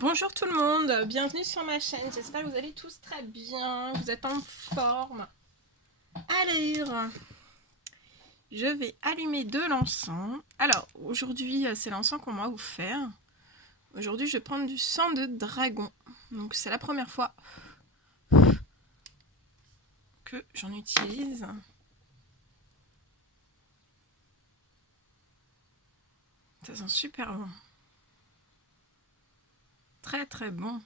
Bonjour tout le monde, bienvenue sur ma chaîne, j'espère que vous allez tous très bien, vous êtes en forme. Alors, je vais allumer de l'encens. Alors, aujourd'hui, c'est l'encens qu'on va vous faire. Aujourd'hui, je vais prendre du sang de dragon. Donc, c'est la première fois que j'en utilise. Ça sent super bon. Très très bon.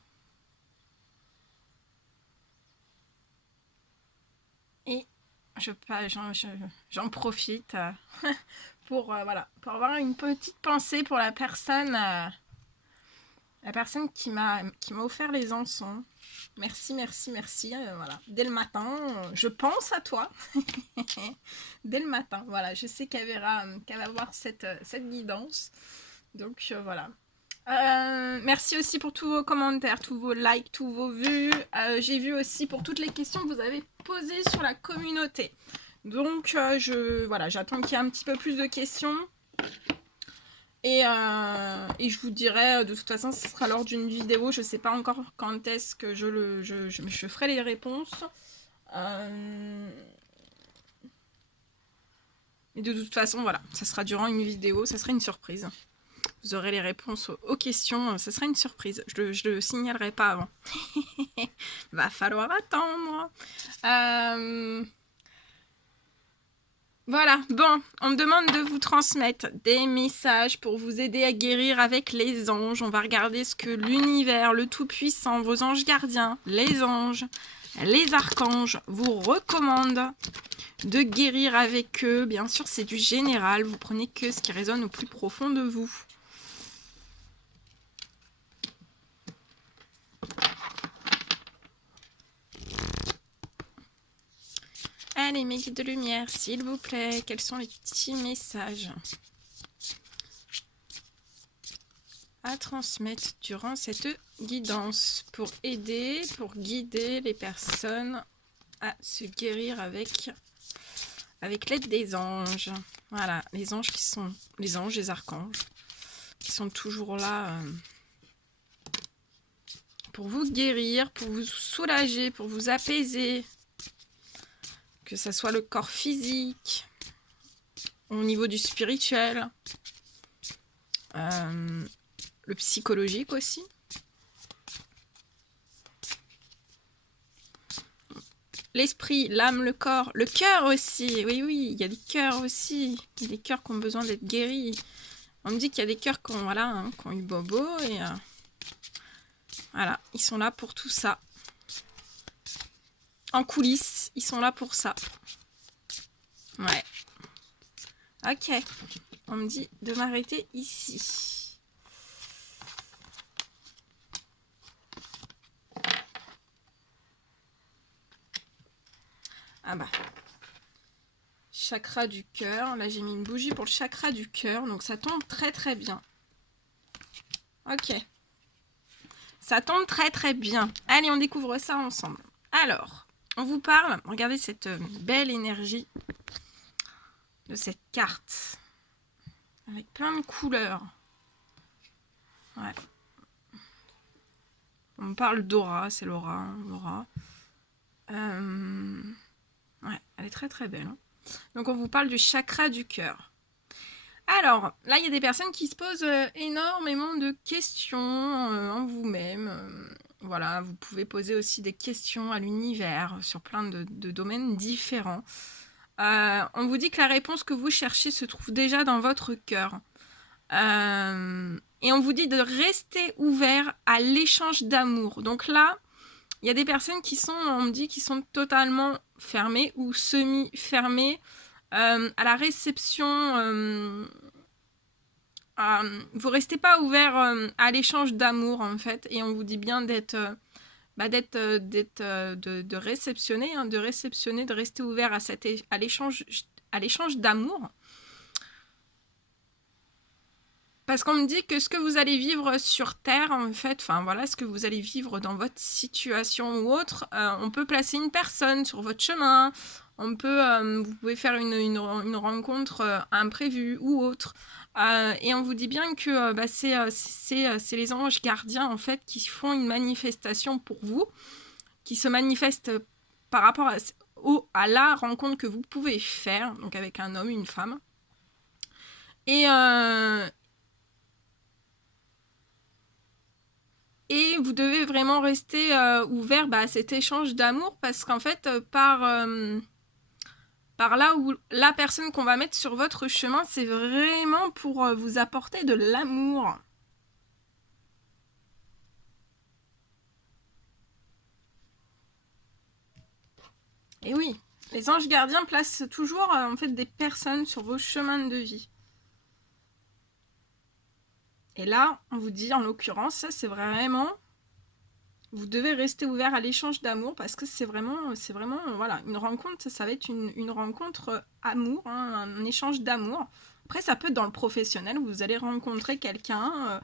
Et j'en profite pour, voilà, pour avoir une petite pensée pour la personne qui m'a offert les encens. Merci, merci, merci. Voilà. Dès le matin, je pense à toi. Dès le matin, voilà. Je sais qu'elle va avoir cette guidance. Donc voilà. Merci aussi pour tous vos commentaires, tous vos likes, tous vos vues. J'ai vu aussi pour toutes les questions que vous avez posées sur la communauté. Donc voilà, j'attends qu'il y ait un petit peu plus de questions. Et je vous dirai, de toute façon, ce sera lors d'une vidéo. Je ne sais pas encore quand est-ce que je ferai les réponses. Et de toute façon, voilà, ça sera durant une vidéo, ça sera une surprise. Vous aurez les réponses aux questions, ça sera une surprise. Je le signalerai pas avant. Va falloir attendre. Voilà, bon, on me demande de vous transmettre des messages pour vous aider à guérir avec les anges. On va regarder ce que l'univers, le Tout-Puissant, vos anges gardiens, les anges, les archanges vous recommandent de guérir avec eux. Bien sûr, c'est du général, vous prenez que ce qui résonne au plus profond de vous. Allez, mes guides de lumière, s'il vous plaît, quels sont les petits messages à transmettre durant cette guidance pour aider, pour guider les personnes à se guérir avec l'aide des anges. Voilà, les anges qui sont les anges, les archanges qui sont toujours là pour vous guérir, pour vous soulager, pour vous apaiser, que ça soit le corps physique, au niveau du spirituel, le psychologique aussi. L'esprit, l'âme, le corps, le cœur aussi. Oui, oui, il y a des cœurs aussi. Il y a des cœurs qui ont besoin d'être guéris. On me dit qu'il y a des cœurs qui ont, voilà, qui ont eu bobo et voilà, ils sont là pour tout ça. En coulisses, ils sont là pour ça. Ouais. Ok. On me dit de m'arrêter ici. Ah bah. Chakra du cœur. Là, j'ai mis une bougie pour le chakra du cœur. Donc, ça tombe très, très bien. Ok. Ça tombe très, très bien. Allez, on découvre ça ensemble. Alors, on vous parle. Regardez cette belle énergie de cette carte. Avec plein de couleurs. Ouais. On me parle d'aura. C'est l'aura. Hein, l'aura. Ouais, elle est très, très belle. Hein. Donc, on vous parle du chakra du cœur. Alors, là, il y a des personnes qui se posent énormément de questions en vous-même. Voilà, vous pouvez poser aussi des questions à l'univers sur plein de domaines différents. On vous dit que la réponse que vous cherchez se trouve déjà dans votre cœur. Et on vous dit de rester ouvert à l'échange d'amour. Donc là, il y a des personnes qui sont, on me dit, qui sont totalement fermées ou semi-fermées à la réception. Vous restez pas ouvert à l'échange d'amour en fait, et on vous dit bien d'être de réceptionner, hein, de rester ouvert à l'échange d'amour. Parce qu'on me dit que ce que vous allez vivre sur Terre, en fait, enfin voilà, ce que vous allez vivre dans votre situation ou autre, on peut placer une personne sur votre chemin, vous pouvez faire une rencontre imprévue ou autre. Et on vous dit bien que bah, c'est les anges gardiens en fait qui font une manifestation pour vous, qui se manifestent par rapport à la rencontre que vous pouvez faire, donc avec un homme, une femme. Et vous devez vraiment rester ouvert à cet échange d'amour parce qu'en fait, par là où la personne qu'on va mettre sur votre chemin, c'est vraiment pour vous apporter de l'amour. Et oui, les anges gardiens placent toujours en fait des personnes sur vos chemins de vie. Et là, on vous dit en l'occurrence, ça c'est vraiment... Vous devez rester ouvert à l'échange d'amour parce que c'est vraiment voilà, une rencontre, ça va être une rencontre amour, hein, un échange d'amour. Après, ça peut être dans le professionnel, vous allez rencontrer quelqu'un,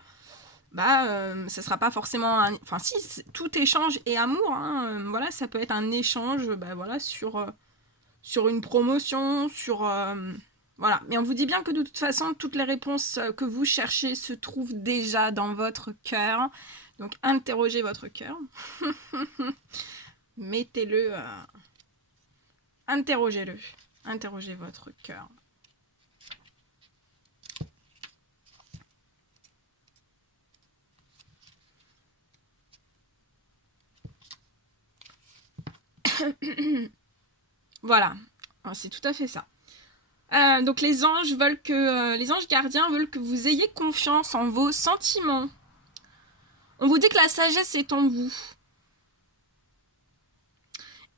ça sera pas forcément enfin si, tout échange est amour, hein, voilà, ça peut être un échange voilà, sur une promotion, voilà. Mais on vous dit bien que de toute façon, toutes les réponses que vous cherchez se trouvent déjà dans votre cœur. Donc, interrogez votre cœur. Mettez-le... interrogez-le. Interrogez votre cœur. Voilà. C'est tout à fait ça. Donc, les anges veulent que... les anges gardiens veulent que vous ayez confiance en vos sentiments. On vous dit que la sagesse est en vous.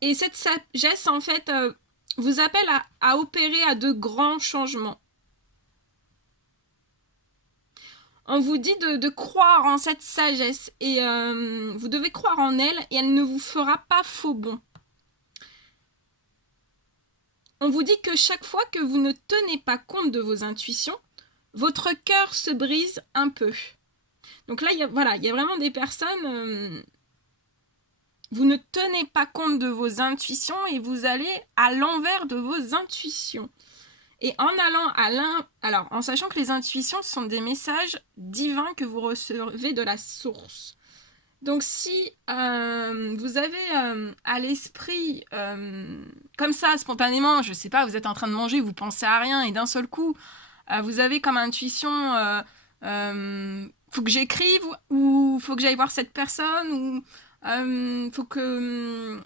Et cette sagesse, en fait, vous appelle à opérer à de grands changements. On vous dit de croire en cette sagesse et vous devez croire en elle et elle ne vous fera pas faux bond. On vous dit que chaque fois que vous ne tenez pas compte de vos intuitions, votre cœur se brise un peu. Donc là, il y a vraiment des personnes... vous ne tenez pas compte de vos intuitions et vous allez à l'envers de vos intuitions. Et en allant en sachant que les intuitions sont des messages divins que vous recevez de la source. Donc si vous avez à l'esprit, comme ça, spontanément, je sais pas, vous êtes en train de manger, vous pensez à rien, et d'un seul coup, vous avez comme intuition, faut que j'écrive, ou faut que j'aille voir cette personne, ou faut que...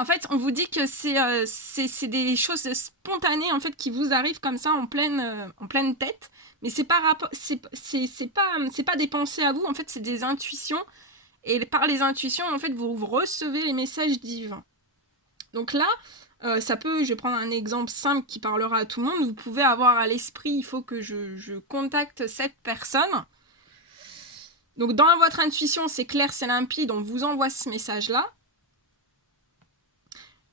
En fait, on vous dit que c'est des choses spontanées en fait qui vous arrivent comme ça en pleine tête, mais c'est pas des pensées à vous. En fait, c'est des intuitions et par les intuitions, en fait, vous recevez les messages divins. Donc là, je vais prendre un exemple simple qui parlera à tout le monde. Vous pouvez avoir à l'esprit, il faut que je contacte cette personne. Donc dans votre intuition, c'est clair, c'est limpide, on vous envoie ce message-là.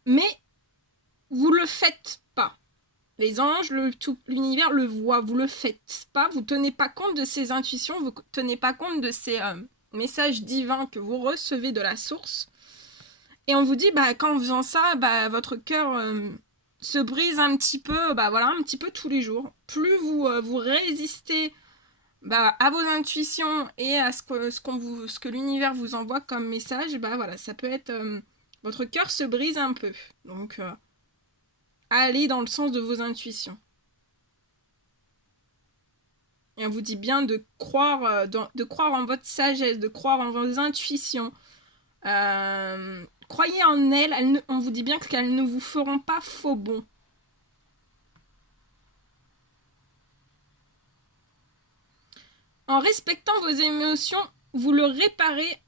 Mais vous le faites pas. Les anges, tout l'univers le voit, vous le faites pas, vous tenez pas compte de ces intuitions, vous tenez pas compte de ces messages divins que vous recevez de la source. Et on vous dit, qu'en faisant ça, votre cœur se brise un petit peu, un petit peu tous les jours. Plus vous résistez à vos intuitions et à ce que l'univers vous envoie comme message, ça peut être... votre cœur se brise un peu. Donc, allez dans le sens de vos intuitions. Et on vous dit bien de croire en votre sagesse, de croire en vos intuitions. Croyez en elles, on vous dit bien qu'elles ne vous feront pas faux bond. En respectant vos émotions, vous le réparez.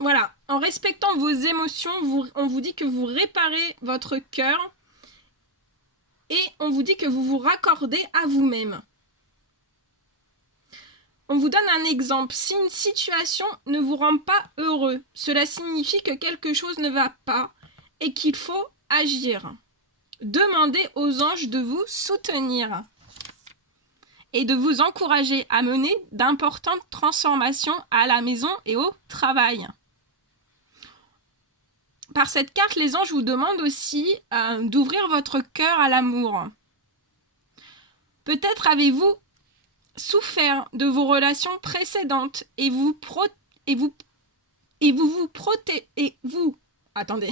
Voilà, en respectant vos émotions, on vous dit que vous réparez votre cœur et on vous dit que vous vous raccordez à vous-même. On vous donne un exemple. Si une situation ne vous rend pas heureux, cela signifie que quelque chose ne va pas et qu'il faut agir. Demandez aux anges de vous soutenir et de vous encourager à mener d'importantes transformations à la maison et au travail. Par cette carte, les anges vous demandent aussi d'ouvrir votre cœur à l'amour. Peut-être avez-vous souffert de vos relations précédentes et vous attendez.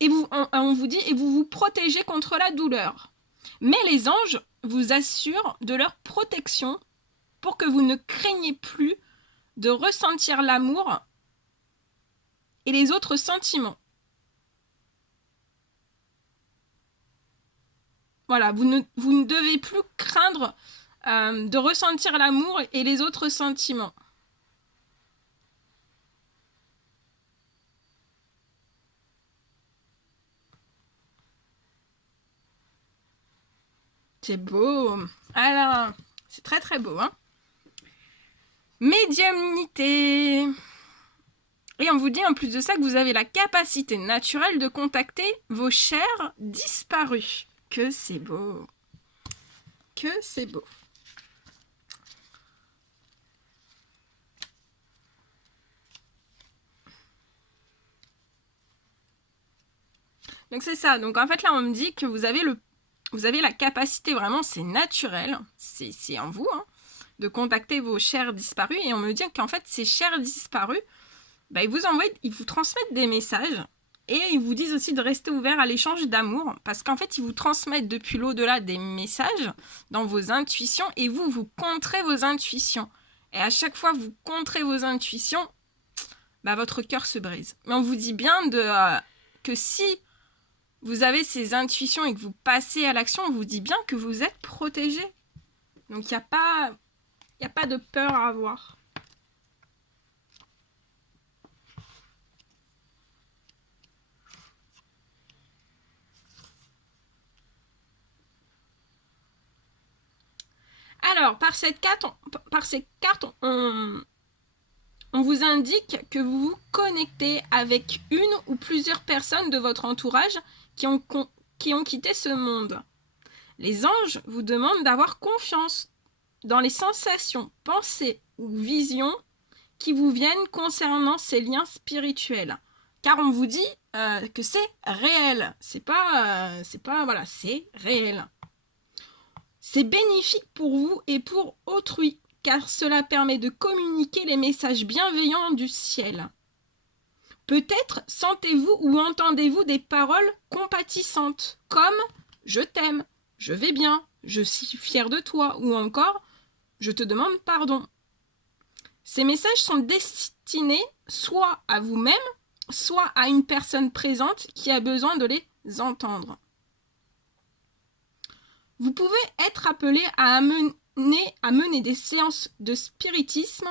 Et on vous dit et vous vous protégez contre la douleur. Mais les anges vous assurent de leur protection pour que vous ne craignez plus de ressentir l'amour et les autres sentiments. Voilà, vous ne devez plus craindre de ressentir l'amour et les autres sentiments. C'est beau. Alors, c'est très très beau, hein. Médiumnité. Et on vous dit en plus de ça que vous avez la capacité naturelle de contacter vos chers disparus. Que c'est beau. Que c'est beau. Donc c'est ça. Donc en fait là on me dit que vous avez la capacité vraiment, c'est naturel, c'est en vous, hein, de contacter vos chers disparus. Et on me dit qu'en fait ces chers disparus, bah, ils vous transmettent des messages. Et ils vous disent aussi de rester ouvert à l'échange d'amour, parce qu'en fait, ils vous transmettent depuis l'au-delà des messages dans vos intuitions, et vous contrez vos intuitions. Et à chaque fois, vous contrez vos intuitions, bah, votre cœur se brise. Mais on vous dit bien que si vous avez ces intuitions et que vous passez à l'action, on vous dit bien que vous êtes protégé. Donc, il n'y a pas de peur à avoir. Alors, par ces cartes, on vous indique que vous vous connectez avec une ou plusieurs personnes de votre entourage qui ont quitté ce monde. Les anges vous demandent d'avoir confiance dans les sensations, pensées ou visions qui vous viennent concernant ces liens spirituels. Car on vous dit que c'est réel. C'est pas voilà, c'est réel. C'est bénéfique pour vous et pour autrui, car cela permet de communiquer les messages bienveillants du ciel. Peut-être sentez-vous ou entendez-vous des paroles compatissantes, comme « je t'aime »,« je vais bien »,« je suis fier de toi » ou encore « je te demande pardon ». Ces messages sont destinés soit à vous-même, soit à une personne présente qui a besoin de les entendre. Vous pouvez être appelé à mener des séances de spiritisme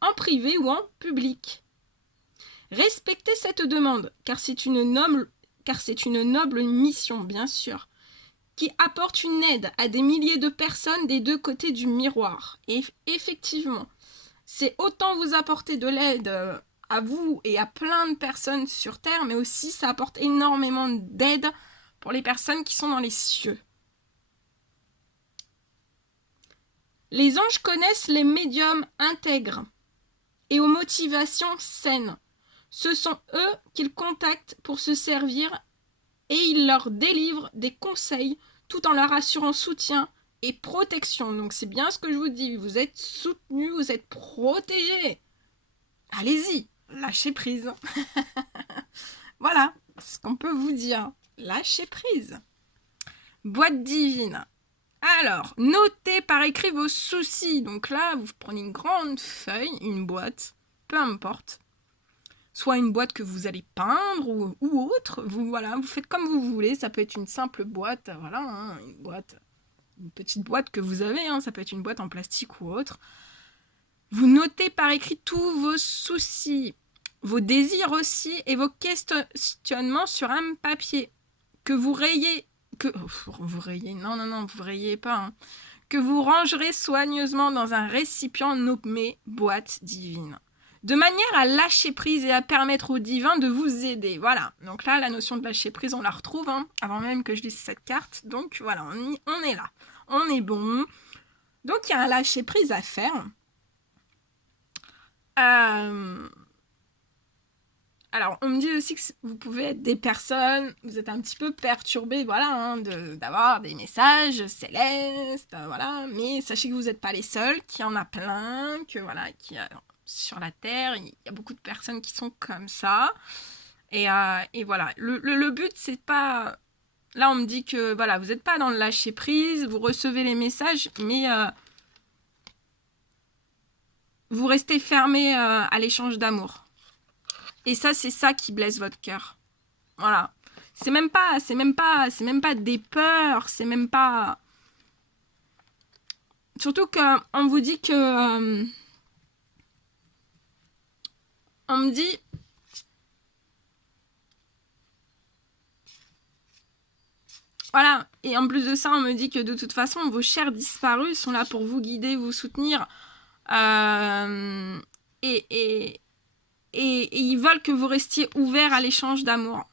en privé ou en public. Respectez cette demande, car c'est une noble mission, bien sûr, qui apporte une aide à des milliers de personnes des deux côtés du miroir. Et effectivement, c'est autant vous apporter de l'aide à vous et à plein de personnes sur Terre, mais aussi ça apporte énormément d'aide pour les personnes qui sont dans les cieux. Les anges connaissent les médiums intègres et aux motivations saines. Ce sont eux qu'ils contactent pour se servir et ils leur délivrent des conseils tout en leur assurant soutien et protection. Donc c'est bien ce que je vous dis, vous êtes soutenus, vous êtes protégés. Allez-y, lâchez prise. Voilà ce qu'on peut vous dire. Lâchez prise. Boîte divine. Alors, notez par écrit vos soucis. Donc là, vous prenez une grande feuille, une boîte, peu importe. Soit une boîte que vous allez peindre ou autre. Vous faites comme vous voulez. Ça peut être une simple boîte, voilà, hein, une petite boîte que vous avez. Hein, ça peut être une boîte en plastique ou autre. Vous notez par écrit tous vos soucis, vos désirs aussi et vos questionnements sur un papier que vous rayez. Vous rayez pas. Hein. Que vous rangerez soigneusement dans un récipient nommé boîte divine. De manière à lâcher prise et à permettre au divin de vous aider. Voilà. Donc là, la notion de lâcher prise, on la retrouve, hein, avant même que je lise cette carte. Donc voilà, on est là. On est bon. Donc il y a un lâcher prise à faire. Alors, on me dit aussi que vous pouvez être des personnes, vous êtes un petit peu perturbés, voilà, hein, d'avoir des messages célestes, voilà. Mais sachez que vous n'êtes pas les seuls, qu'il y en a plein, que voilà, sur la Terre, il y a beaucoup de personnes qui sont comme ça. Et voilà, le but, c'est pas... Là, on me dit que, voilà, vous n'êtes pas dans le lâcher-prise, vous recevez les messages, mais vous restez fermé à l'échange d'amour. Et ça, c'est ça qui blesse votre cœur. Voilà. C'est même pas des peurs, c'est même pas... Surtout qu'on vous dit que... on me dit... Voilà, et en plus de ça, on me dit que de toute façon, vos chers disparus sont là pour vous guider, vous soutenir. Et ils veulent que vous restiez ouvert à l'échange d'amour.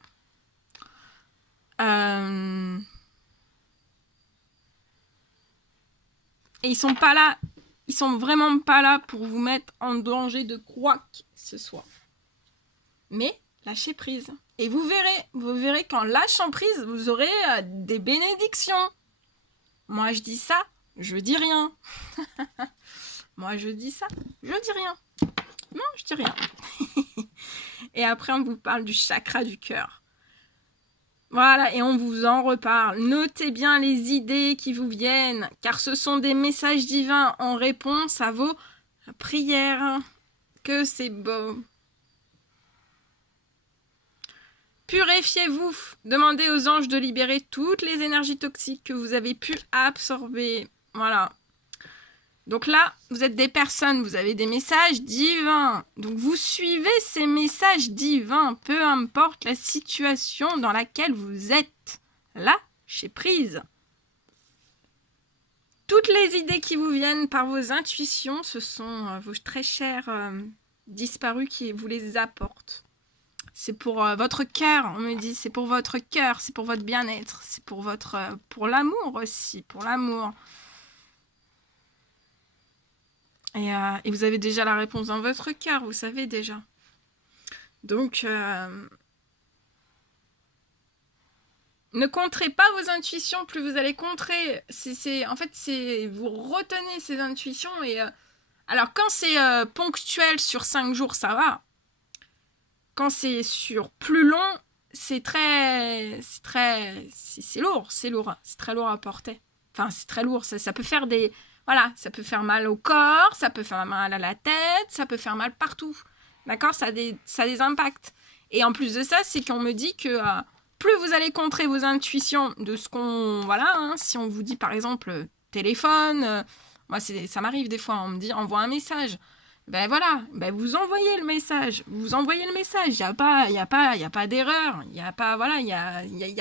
Et ils sont pas là, ils sont vraiment pas là pour vous mettre en danger de quoi que ce soit. Mais lâchez prise. Et vous verrez qu'en lâchant prise, vous aurez des bénédictions. Moi, je dis ça, je dis rien. Moi, je dis ça, je dis rien. Non, je dis rien. Et après, on vous parle du chakra du cœur. Voilà, et on vous en reparle. Notez bien les idées qui vous viennent, car ce sont des messages divins en réponse à vos prières. Que c'est beau. Purifiez-vous. Demandez aux anges de libérer toutes les énergies toxiques que vous avez pu absorber. Voilà. Donc là, vous êtes des personnes, vous avez des messages divins. Donc vous suivez ces messages divins, peu importe la situation dans laquelle vous êtes. Lâchez prise. Toutes les idées qui vous viennent par vos intuitions, ce sont vos très chers disparus qui vous les apportent. C'est pour votre cœur, on me dit, c'est pour votre cœur, c'est pour votre bien-être, c'est pour pour l'amour aussi, pour l'amour. Et vous avez déjà la réponse dans votre cœur, vous savez déjà. Donc, ne contrez pas vos intuitions, plus vous allez contrer. En fait, vous retenez ces intuitions. Alors, quand c'est ponctuel sur 5 jours, ça va. Quand c'est sur plus long, c'est lourd, c'est très lourd à porter. Enfin, c'est très lourd, ça peut faire des... Voilà, ça peut faire mal au corps, ça peut faire mal à la tête, ça peut faire mal partout. D'accord ? Ça a des impacts. Et en plus de ça, c'est qu'on me dit que plus vous allez contrer vos intuitions de ce qu'on... Voilà, hein, si on vous dit par exemple téléphone, moi ça m'arrive des fois, on me dit envoie un message. Ben voilà, ben vous envoyez le message. Vous envoyez le message. Il n'y a pas d'erreur. Il n'y a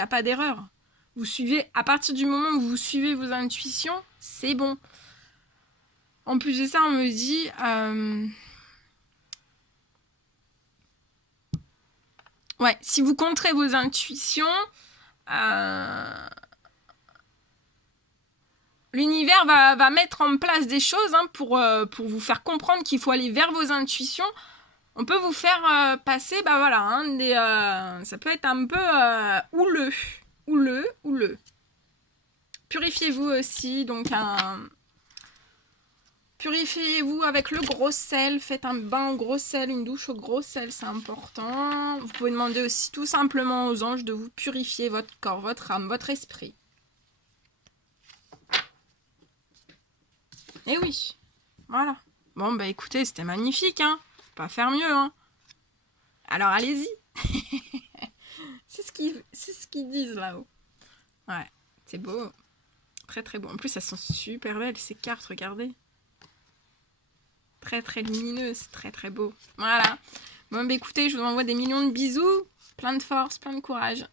pas d'erreur. Vous suivez, à partir du moment où vous suivez vos intuitions, c'est bon. En plus de ça, on me dit... ouais, si vous contrez vos intuitions, l'univers va mettre en place des choses hein, pour vous faire comprendre qu'il faut aller vers vos intuitions. On peut vous faire passer, bah voilà, hein, ça peut être un peu houleux. Purifiez-vous aussi, donc purifiez-vous avec le gros sel, faites un bain au gros sel, une douche au gros sel, c'est important. Vous pouvez demander aussi tout simplement aux anges de vous purifier votre corps, votre âme, votre esprit. Et oui, voilà. Bon, bah écoutez, c'était magnifique, hein. Pas faire mieux, hein. Alors allez-y. C'est ce qu'ils disent là-haut. Ouais, c'est beau. Très très beau. En plus, elles sont super belles, ces cartes, regardez. Très très lumineuses, très très beau. Voilà. Bon, bah écoutez, je vous envoie des millions de bisous. Plein de force, plein de courage.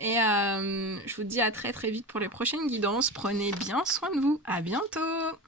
Et je vous dis à très très vite pour les prochaines guidances. Prenez bien soin de vous. À bientôt.